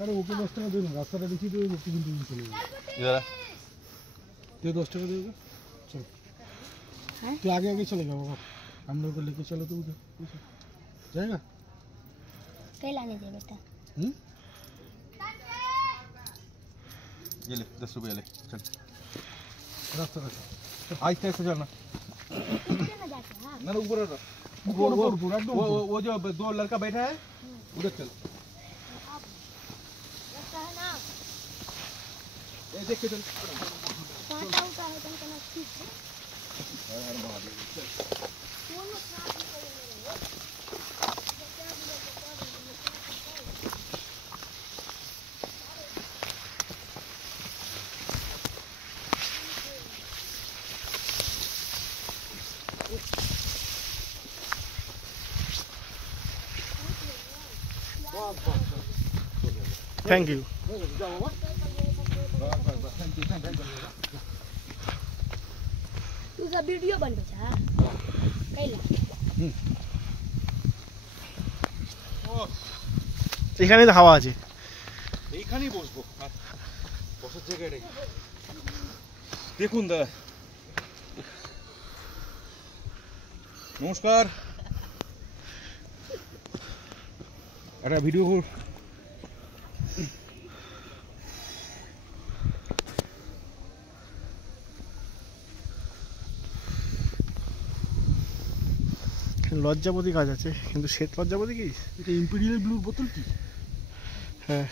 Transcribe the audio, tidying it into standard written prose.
আরে ওকে 10 টাকা দিন, রাস্তাটা দেখিয়ে দেবে, ওকে কিন্তু চলে যাবে। তুই 10 টাকা দেবে, চল। তুই आगे आगे चलेगा बाबा, हम लोग को लेके चलो तो उधर जाएगा। कहीं लाने दे बेटा। ये ले 10 रुपये ले, चल रास्ता रखा, आहिस्ते आहिस्ते चलना। ना ऊपर वो जो 2 लड़का बैठा है उधर चल। ये देख के चल। कांटा उठा है तुम कना ठीक है। Thank you. तुझा वीडियो बनबे छ कैला এখানে তো হাওয়া আছে, এইখানেই বসবো, আর বসার জায়গায় নেই। দেখুন দাদা, নমস্কার, একটা ভিডিও লজ্জাপতি গাছ আছে, কিন্তু শ্বেত লজ্জাপতি কি? এটা ইম্পেরিয়াল ব্লুর বোতল কি? হ্যাঁ।